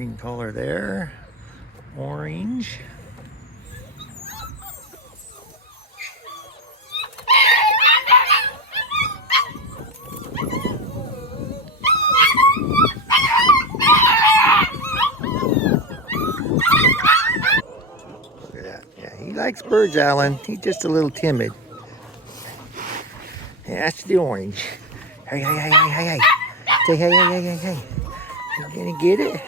green color there. Orange. Look at that. Yeah, he likes birds, Alan. He's just a little timid. Yeah, that's the orange. Hey, hey, hey, hey, hey, hey. Say hey, hey, hey, hey, hey. You gonna get it?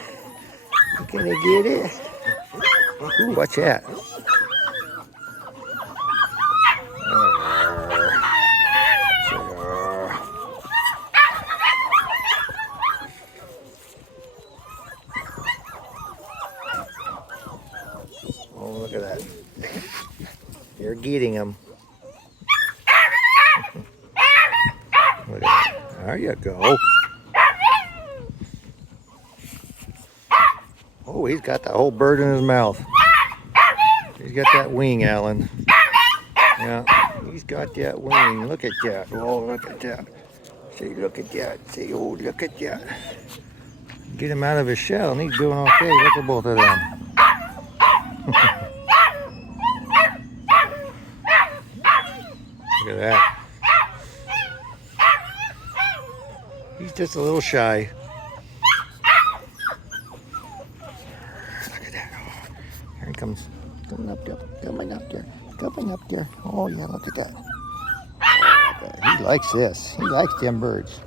You gonna get it? Ooh, watch that. Oh, look at that. You're getting him. Look at that. There you go. Oh, he's got the whole bird in his mouth. He's got that wing, Alan. Yeah, he's got that wing. Look at that. Oh, look at that. See, look at that. See, oh, look at that. Get him out of his shell, and he's doing okay. Look at both of them. Look at that. He's just a little shy. Look at that. Oh, here he comes. Coming up there. Coming up there. Coming up there. Oh, yeah, look at that. Oh, he likes this. He likes them birds.